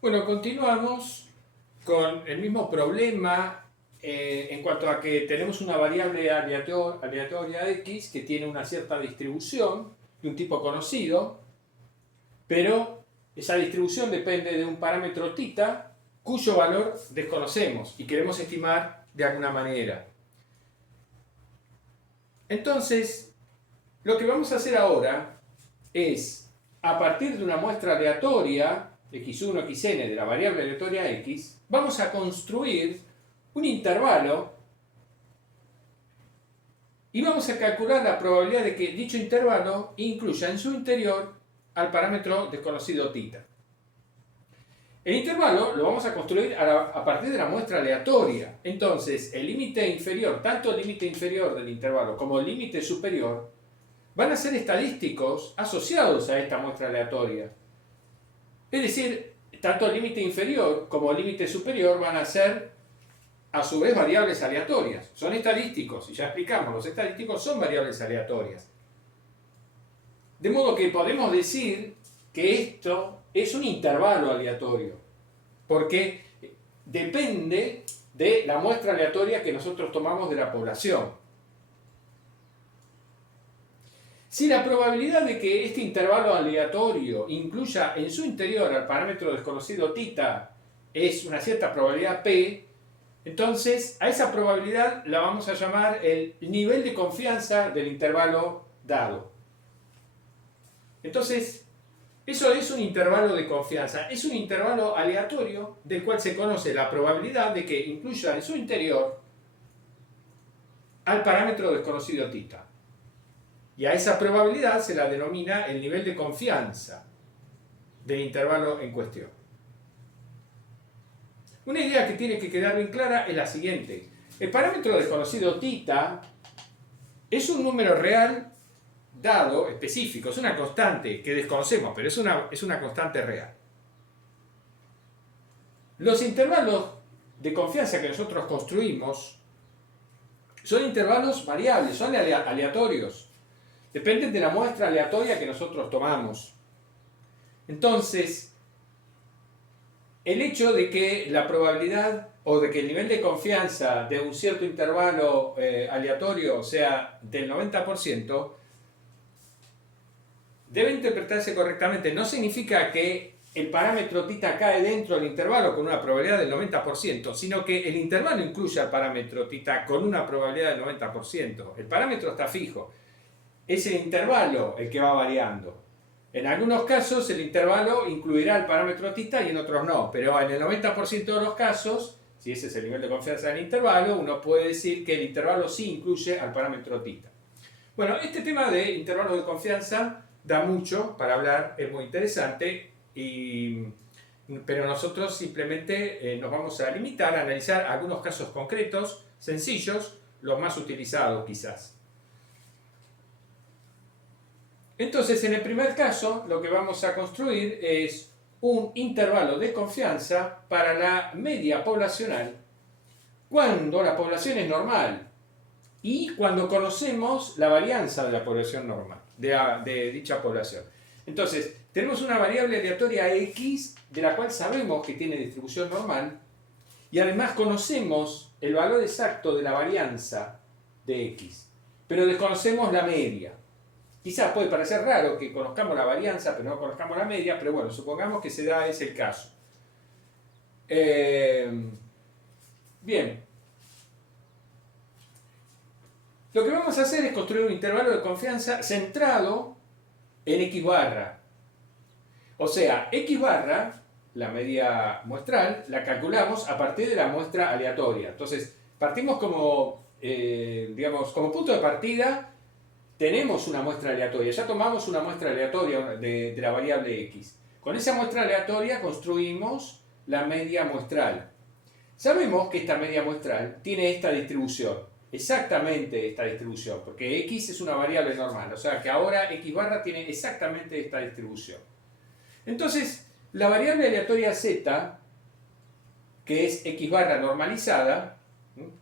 Bueno, continuamos con el mismo problema en cuanto a que tenemos una variable aleatoria x que tiene una cierta distribución de un tipo conocido, pero esa distribución depende de un parámetro θ cuyo valor desconocemos y queremos estimar de alguna manera. Entonces, lo que vamos a hacer ahora es, a partir de una muestra aleatoria, x1, xn, de la variable aleatoria x, vamos a construir un intervalo y vamos a calcular la probabilidad de que dicho intervalo incluya en su interior al parámetro desconocido θ. El intervalo lo vamos a construir a partir de la muestra aleatoria. Entonces, el límite inferior, tanto el límite inferior del intervalo como el límite superior, van a ser estadísticos asociados a esta muestra aleatoria. Es decir, tanto el límite inferior como el límite superior van a ser a su vez variables aleatorias. Son estadísticos, y ya explicamos, los estadísticos son variables aleatorias. De modo que podemos decir que esto es un intervalo aleatorio, porque depende de la muestra aleatoria que nosotros tomamos de la población. Si la probabilidad de que este intervalo aleatorio incluya en su interior al parámetro desconocido θ es una cierta probabilidad P, entonces a esa probabilidad la vamos a llamar el nivel de confianza del intervalo dado. Entonces, eso es un intervalo de confianza, es un intervalo aleatorio del cual se conoce la probabilidad de que incluya en su interior al parámetro desconocido θ. Y a esa probabilidad se la denomina el nivel de confianza del intervalo en cuestión. Una idea que tiene que quedar bien clara es la siguiente. El parámetro desconocido θ es un número real dado, específico, es una constante que desconocemos, pero es una constante real. Los intervalos de confianza que nosotros construimos son intervalos variables, son aleatorios. Dependen de la muestra aleatoria que nosotros tomamos. Entonces, el hecho de que la probabilidad o de que el nivel de confianza de un cierto intervalo aleatorio sea del 90%, debe interpretarse correctamente. No significa que el parámetro θ cae dentro del intervalo con una probabilidad del 90%, sino que el intervalo incluye al parámetro θ con una probabilidad del 90%. El parámetro está fijo. Es el intervalo el que va variando. En algunos casos el intervalo incluirá el parámetro θ y en otros no, pero en el 90% de los casos, si ese es el nivel de confianza del intervalo, uno puede decir que el intervalo sí incluye al parámetro θ. Bueno, este tema de intervalos de confianza da mucho para hablar, es muy interesante, pero nosotros simplemente nos vamos a limitar a analizar algunos casos concretos, sencillos, los más utilizados quizás. Entonces, en el primer caso, lo que vamos a construir es un intervalo de confianza para la media poblacional cuando la población es normal y cuando conocemos la varianza de la población normal, de dicha población. Entonces, tenemos una variable aleatoria x de la cual sabemos que tiene distribución normal y además conocemos el valor exacto de la varianza de x, pero desconocemos la media. Quizás puede parecer raro que conozcamos la varianza, pero no conozcamos la media, pero bueno, supongamos que se da ese caso. Bien. Lo que vamos a hacer es construir un intervalo de confianza centrado en x barra. O sea, x barra, la media muestral, la calculamos a partir de la muestra aleatoria. Entonces, partimos como punto de partida. Tenemos una muestra aleatoria, ya tomamos una muestra aleatoria de la variable x. Con esa muestra aleatoria construimos la media muestral. Sabemos que esta media muestral tiene esta distribución, exactamente esta distribución, porque x es una variable normal, o sea que ahora x barra tiene exactamente esta distribución. Entonces, la variable aleatoria z, que es x barra normalizada,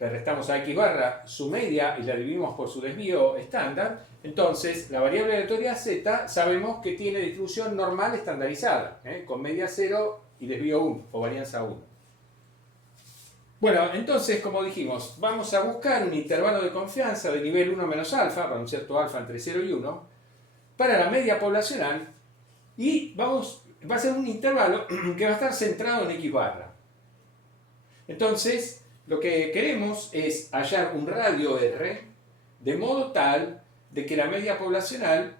le restamos a x barra su media y la dividimos por su desvío estándar. Entonces, la variable aleatoria z sabemos que tiene distribución normal estandarizada, con media 0 y desvío 1 o varianza 1. Bueno, entonces, como dijimos, vamos a buscar un intervalo de confianza de nivel 1 menos alfa, para un cierto alfa entre 0 y 1, para la media poblacional, y va a ser un intervalo que va a estar centrado en X barra. Entonces, lo que queremos es hallar un radio R de modo tal de que la media poblacional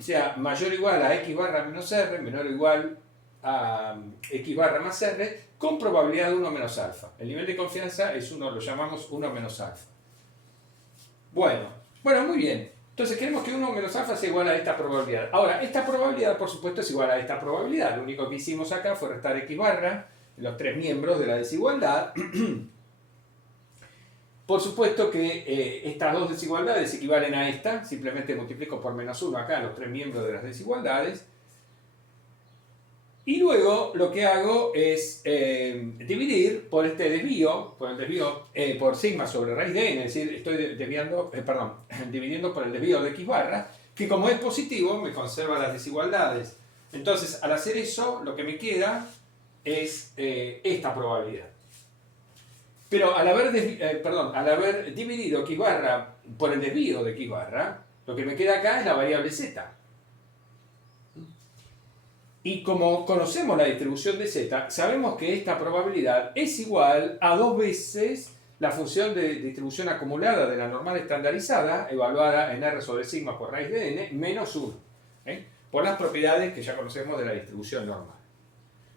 sea mayor o igual a X barra menos R, menor o igual a X barra más R, con probabilidad de 1 menos alfa. El nivel de confianza es 1, lo llamamos 1 menos alfa. Bueno, muy bien. Entonces queremos que 1 menos alfa sea igual a esta probabilidad. Ahora, esta probabilidad, por supuesto, es igual a esta probabilidad. Lo único que hicimos acá fue restar X barra en los tres miembros de la desigualdad. Por supuesto que estas dos desigualdades equivalen a esta. Simplemente multiplico por menos 1 acá los tres miembros de las desigualdades. Y luego lo que hago es dividir por este desvío, por sigma sobre raíz de n, es decir, estoy dividiendo por el desvío de x barra, que como es positivo me conserva las desigualdades. Entonces, al hacer eso, lo que me queda es esta probabilidad. Pero al haber dividido x barra por el desvío de x barra, lo que me queda acá es la variable z. Y como conocemos la distribución de z, sabemos que esta probabilidad es igual a 2 veces la función de distribución acumulada de la normal estandarizada, evaluada en R sobre sigma por raíz de n, menos 1, por las propiedades que ya conocemos de la distribución normal.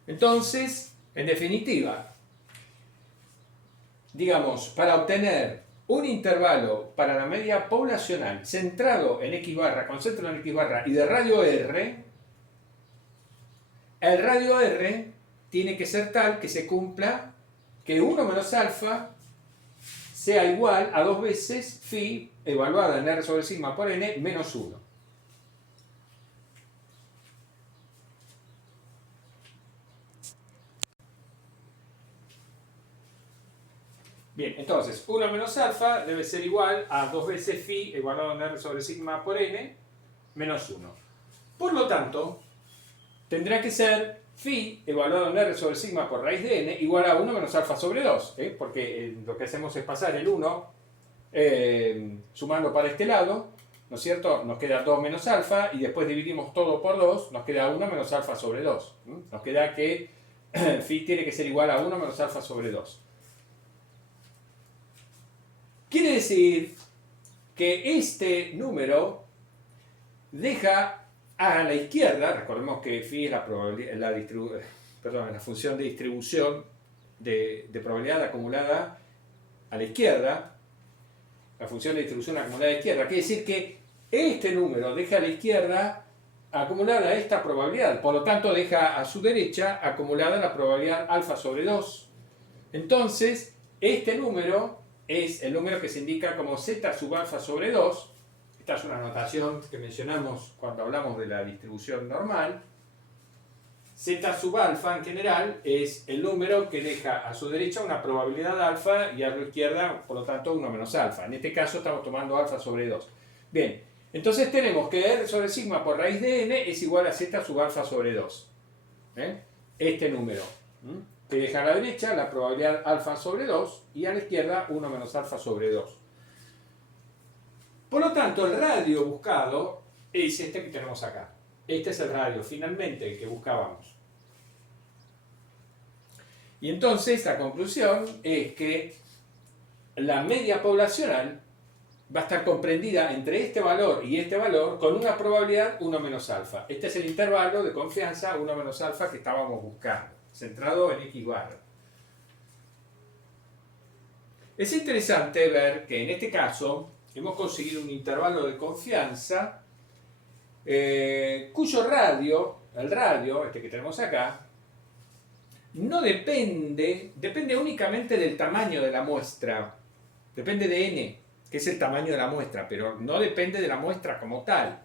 Entonces, en definitiva, digamos, para obtener un intervalo para la media poblacional centrado en x barra, con centro en x barra y de radio R, el radio R tiene que ser tal que se cumpla que 1 menos alfa sea igual a 2 veces phi evaluada en R sobre sigma por n menos 1. Bien, entonces 1 menos alfa debe ser igual a 2 veces phi evaluado en R sobre sigma por n menos 1. Por lo tanto, tendrá que ser phi evaluado en R sobre sigma por raíz de n igual a 1 menos alfa sobre 2, porque lo que hacemos es pasar el 1 sumando para este lado, ¿no es cierto? Nos queda 2 menos alfa y después dividimos todo por 2, nos queda 1 menos alfa sobre 2. Nos queda que phi tiene que ser igual a 1 menos alfa sobre 2. Quiere decir que este número deja a la izquierda, recordemos que phi es la función de distribución de probabilidad acumulada a la izquierda, la función de distribución acumulada a la izquierda, quiere decir que este número deja a la izquierda acumulada esta probabilidad, por lo tanto deja a su derecha acumulada la probabilidad alfa sobre 2. Entonces, este número es el número que se indica como z sub alfa sobre 2. Esta es una notación que mencionamos cuando hablamos de la distribución normal. Z sub alfa en general es el número que deja a su derecha una probabilidad alfa y a su izquierda, por lo tanto, 1 menos alfa. En este caso estamos tomando alfa sobre 2. Bien, entonces tenemos que R sobre sigma por raíz de n es igual a z sub alfa sobre 2. Este número, que deja a la derecha la probabilidad alfa sobre 2 y a la izquierda 1 menos alfa sobre 2. Por lo tanto, el radio buscado es este que tenemos acá. Este es el radio, finalmente, que buscábamos. Y entonces, la conclusión es que la media poblacional va a estar comprendida entre este valor y este valor con una probabilidad 1 menos alfa. Este es el intervalo de confianza 1 menos alfa que estábamos buscando, centrado en x barra. Es interesante ver que en este caso hemos conseguido un intervalo de confianza cuyo radio, el radio, este que tenemos acá, no depende únicamente del tamaño de la muestra, depende de n, que es el tamaño de la muestra, pero no depende de la muestra como tal.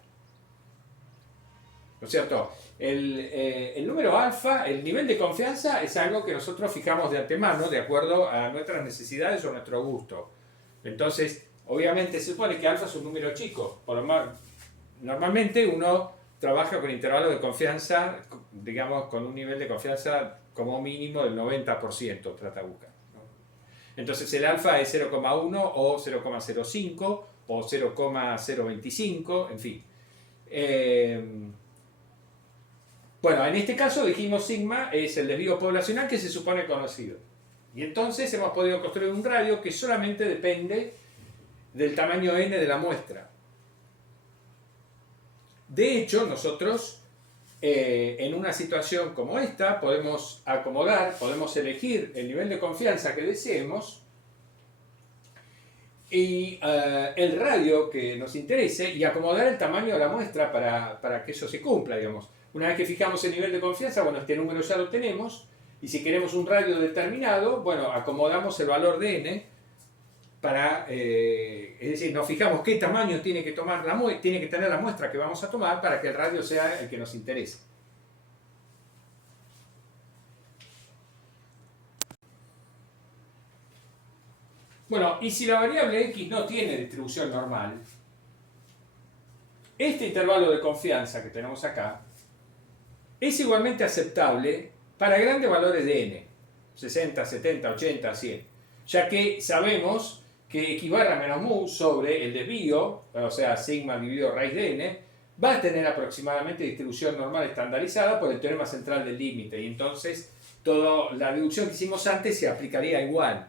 ¿No es cierto? El número alfa, el nivel de confianza, es algo que nosotros fijamos de antemano de acuerdo a nuestras necesidades o a nuestro gusto. Entonces, obviamente se supone que alfa es un número chico. Por lo más, normalmente uno trabaja con intervalos de confianza, digamos, con un nivel de confianza como mínimo del 90% trata de buscar, ¿no? Entonces el alfa es 0,1 o 0,05 o 0,025, en fin. Bueno, en este caso dijimos sigma es el desvío poblacional que se supone conocido. Y entonces hemos podido construir un radio que solamente depende del tamaño n de la muestra. De hecho, nosotros en una situación como esta podemos acomodar, podemos elegir el nivel de confianza que deseemos y el radio que nos interese y acomodar el tamaño de la muestra para que eso se cumpla, digamos. Una vez que fijamos el nivel de confianza, bueno, este número ya lo tenemos, y si queremos un radio determinado, bueno, acomodamos el valor de n es decir, nos fijamos qué tamaño tiene que tener la muestra que vamos a tomar para que el radio sea el que nos interese. Bueno, y si la variable x no tiene distribución normal, este intervalo de confianza que tenemos acá es igualmente aceptable para grandes valores de n, 60, 70, 80, 100, ya que sabemos que x barra menos mu sobre el desvío, o sea, sigma dividido raíz de n, va a tener aproximadamente distribución normal estandarizada por el teorema central del límite, y entonces toda la deducción que hicimos antes se aplicaría igual,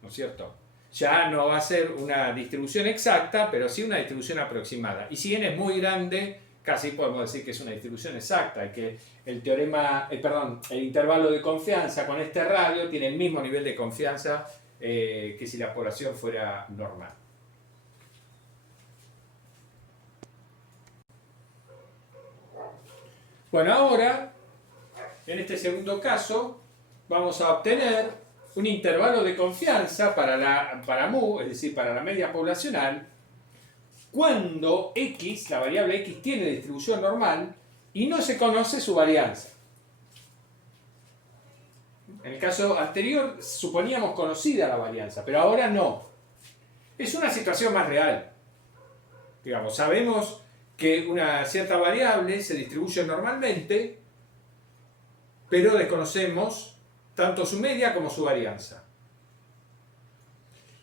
¿no es cierto? Ya no va a ser una distribución exacta, pero sí una distribución aproximada. Y si n es muy grande, casi podemos decir que es una distribución exacta, y que el el intervalo de confianza con este radio tiene el mismo nivel de confianza que si la población fuera normal. Bueno, ahora, en este segundo caso, vamos a obtener un intervalo de confianza para mu, es decir, para la media poblacional, cuando x, la variable x, tiene distribución normal y no se conoce su varianza. En el caso anterior suponíamos conocida la varianza, pero ahora no. Es una situación más real. Digamos, sabemos que una cierta variable se distribuye normalmente, pero desconocemos tanto su media como su varianza.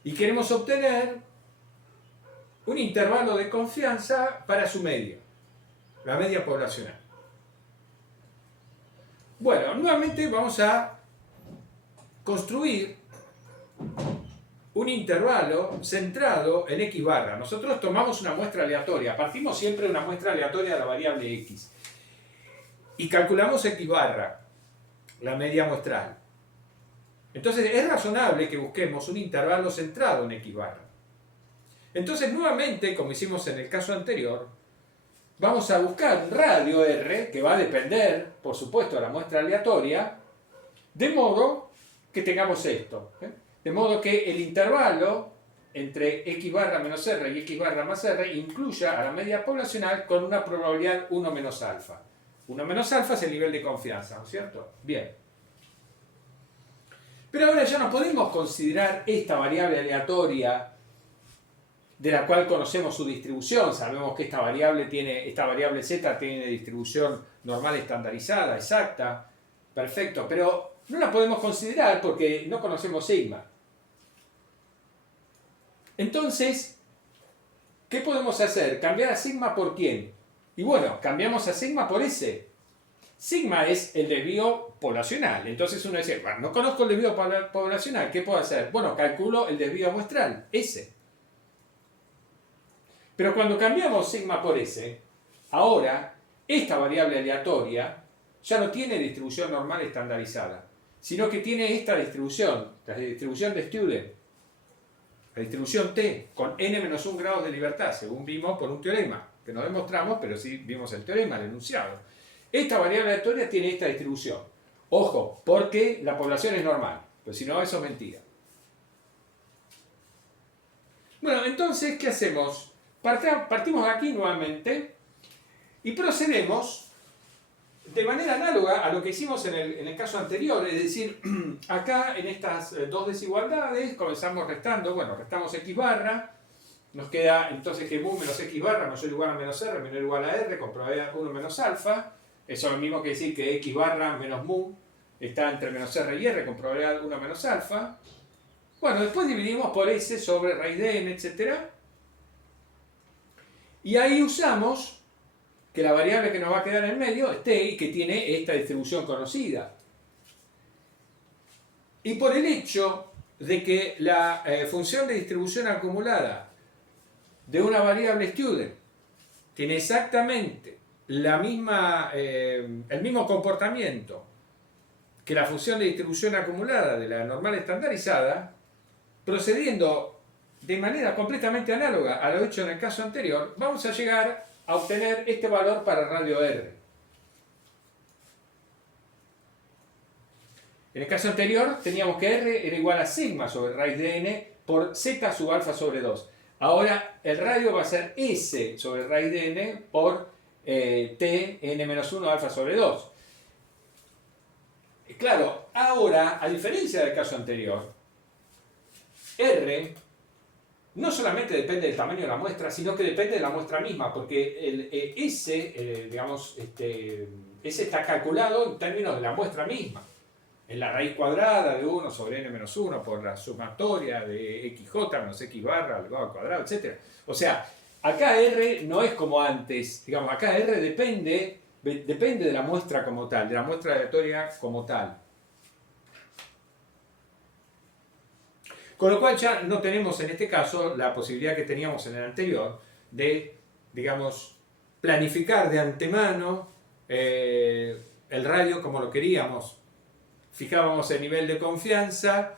Y queremos obtener un intervalo de confianza para su media, la media poblacional. Bueno, nuevamente vamos a construir un intervalo centrado en x barra. Nosotros tomamos una muestra aleatoria, partimos siempre de una muestra aleatoria de la variable x y calculamos x barra, la media muestral. Entonces es razonable que busquemos un intervalo centrado en x barra. Entonces nuevamente, como hicimos en el caso anterior, vamos a buscar un radio R que va a depender, por supuesto, de la muestra aleatoria, de modo que tengamos esto. De modo que el intervalo entre x barra menos r y x barra más r incluya a la media poblacional con una probabilidad 1 menos alfa. 1 menos alfa es el nivel de confianza, ¿no es cierto? Bien. Pero ahora ya no podemos considerar esta variable aleatoria de la cual conocemos su distribución. Sabemos que esta variable z tiene distribución normal estandarizada, exacta, perfecto, pero no la podemos considerar porque no conocemos sigma. Entonces, ¿qué podemos hacer? ¿Cambiar a sigma por quién? Y bueno, cambiamos a sigma por S. Sigma es el desvío poblacional. Entonces uno dice, bueno, no conozco el desvío poblacional, ¿qué puedo hacer? Bueno, calculo el desvío muestral, S. Pero cuando cambiamos sigma por S, ahora esta variable aleatoria ya no tiene distribución normal estandarizada, sino que tiene esta distribución, la distribución de Student, la distribución T, con n-1 grados de libertad, según vimos por un teorema, que no demostramos, pero sí vimos el teorema, el enunciado. Esta variable aleatoria tiene esta distribución. Ojo, porque la población es normal, pero si no, eso es mentira. Bueno, entonces, ¿qué hacemos? Partimos de aquí nuevamente y procedemos de manera análoga a lo que hicimos en el caso anterior, es decir, acá en estas dos desigualdades comenzamos restando, bueno, restamos x barra, nos queda entonces que mu menos x barra mayor o igual a menos r menor o igual a r con probabilidad 1 menos alfa, eso es lo mismo que decir que x barra menos mu está entre menos R y R con probabilidad 1 menos alfa. Bueno, después dividimos por S sobre raíz de n, etc. Y ahí usamos que la variable que nos va a quedar en medio es t y que tiene esta distribución conocida. Y por el hecho de que la función de distribución acumulada de una variable student tiene exactamente el mismo comportamiento que la función de distribución acumulada de la normal estandarizada, procediendo de manera completamente análoga a lo hecho en el caso anterior, vamos a llegar a obtener este valor para radio R. En el caso anterior teníamos que R era igual a sigma sobre raíz de n por z sub alfa sobre 2. Ahora el radio va a ser S sobre raíz de n por t n menos 1 alfa sobre 2. Claro, ahora, a diferencia del caso anterior, R no solamente depende del tamaño de la muestra, sino que depende de la muestra misma, porque el S está calculado en términos de la muestra misma. En la raíz cuadrada de 1 sobre n menos 1 por la sumatoria de xj menos x barra elevado al cuadrado, etc. O sea, acá R no es como antes, digamos, acá R depende de la muestra como tal, de la muestra aleatoria como tal. Con lo cual ya no tenemos en este caso la posibilidad que teníamos en el anterior de, digamos, planificar de antemano el radio como lo queríamos. Fijábamos el nivel de confianza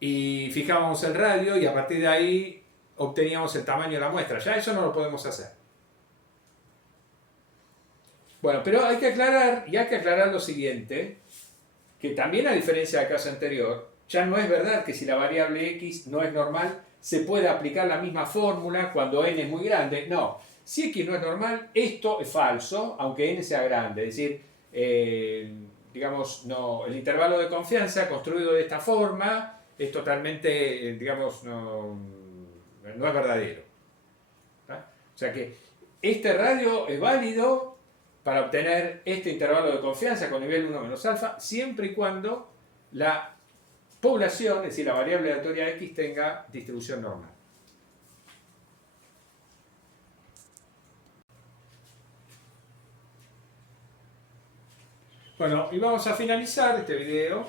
y fijábamos el radio y a partir de ahí obteníamos el tamaño de la muestra. Ya eso no lo podemos hacer. Bueno, pero hay que aclarar lo siguiente, que también a diferencia del caso anterior, ya no es verdad que si la variable x no es normal, se puede aplicar la misma fórmula cuando n es muy grande. No, si x no es normal, esto es falso, aunque n sea grande. Es decir, digamos, no, el intervalo de confianza construido de esta forma es totalmente, digamos, no es verdadero. ¿Tá? O sea que este radio es válido para obtener este intervalo de confianza con nivel 1 menos alfa, siempre y cuando la población, es decir, la variable aleatoria x, tenga distribución normal. Bueno, y vamos a finalizar este video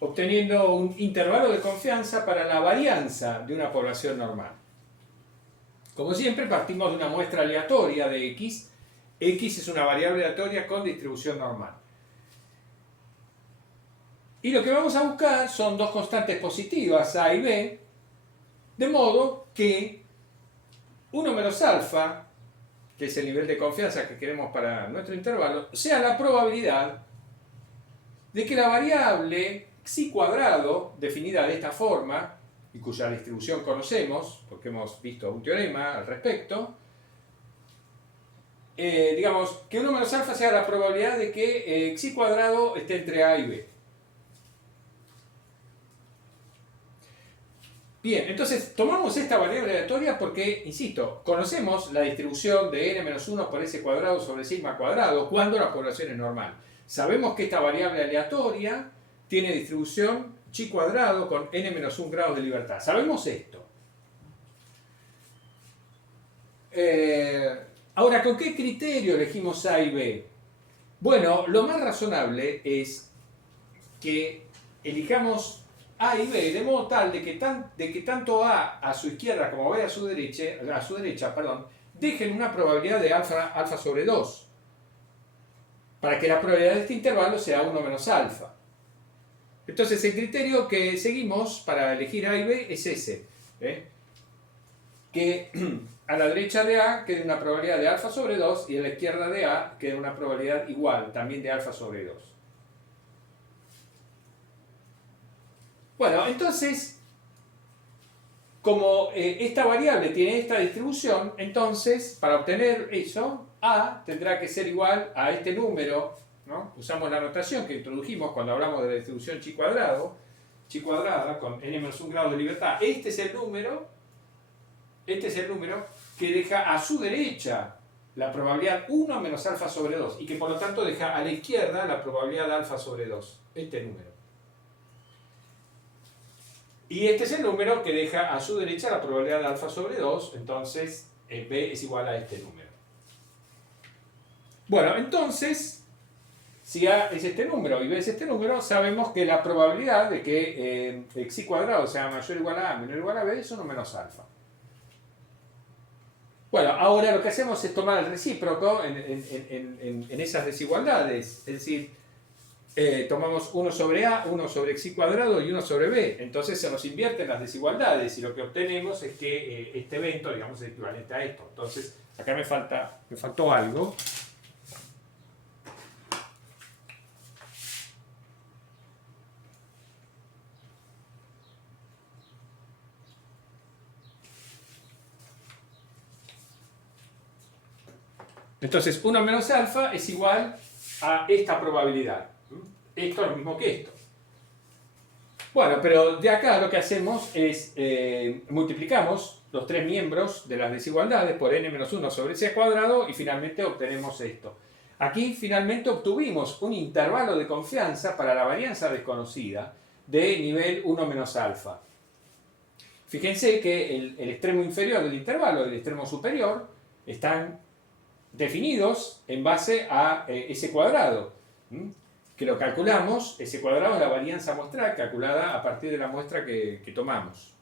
obteniendo un intervalo de confianza para la varianza de una población normal. Como siempre, partimos de una muestra aleatoria de x. X es una variable aleatoria con distribución normal. Y lo que vamos a buscar son dos constantes positivas, a y b, de modo que 1 menos alfa, que es el nivel de confianza que queremos para nuestro intervalo, sea la probabilidad de que la variable xi cuadrado, definida de esta forma, y cuya distribución conocemos, porque hemos visto un teorema al respecto, digamos, que 1 menos alfa sea la probabilidad de que xi cuadrado esté entre a y b. Bien, entonces tomamos esta variable aleatoria porque, insisto, conocemos la distribución de n menos 1 por s cuadrado sobre sigma cuadrado cuando la población es normal. Sabemos que esta variable aleatoria tiene distribución chi cuadrado con n menos 1 grados de libertad. Sabemos esto. Ahora, ¿con qué criterio elegimos A y B? Bueno, lo más razonable es que elijamos A y B de modo tal de que tanto A su izquierda como B a su derecha, dejen una probabilidad de alfa sobre 2, para que la probabilidad de este intervalo sea 1 menos alfa. Entonces el criterio que seguimos para elegir A y B es ese, que a la derecha de A quede una probabilidad de alfa sobre 2 y a la izquierda de A quede una probabilidad igual, también de alfa sobre 2. Bueno, entonces, como esta variable tiene esta distribución, entonces, para obtener eso, A tendrá que ser igual a este número, ¿no? Usamos la notación que introdujimos cuando hablamos de la distribución chi cuadrada con n menos 1 grado de libertad. Este es el número que deja a su derecha la probabilidad 1 menos alfa sobre 2 y que por lo tanto deja a la izquierda la probabilidad de alfa sobre 2, este número. Y este es el número que deja a su derecha la probabilidad de alfa sobre 2, entonces B es igual a este número. Bueno, entonces, si A es este número y B es este número, sabemos que la probabilidad de que xi cuadrado sea mayor o igual a menor o igual a B es 1 menos alfa. Bueno, ahora lo que hacemos es tomar el recíproco en esas desigualdades, es decir, tomamos 1 sobre A, 1 sobre xi cuadrado y 1 sobre B. Entonces se nos invierten las desigualdades y lo que obtenemos es que este evento, digamos, es equivalente a esto. Entonces, acá me faltó algo. Entonces, 1 menos alfa es igual a esta probabilidad. Esto es lo mismo que esto. Bueno, pero de acá lo que hacemos es multiplicamos los tres miembros de las desigualdades por n-1 sobre c cuadrado y finalmente obtenemos esto. Aquí finalmente obtuvimos un intervalo de confianza para la varianza desconocida de nivel 1 menos alfa. Fíjense que el extremo inferior del intervalo y el extremo superior están definidos en base a ese cuadrado, que lo calculamos, ese cuadrado es la varianza muestral calculada a partir de la muestra que tomamos.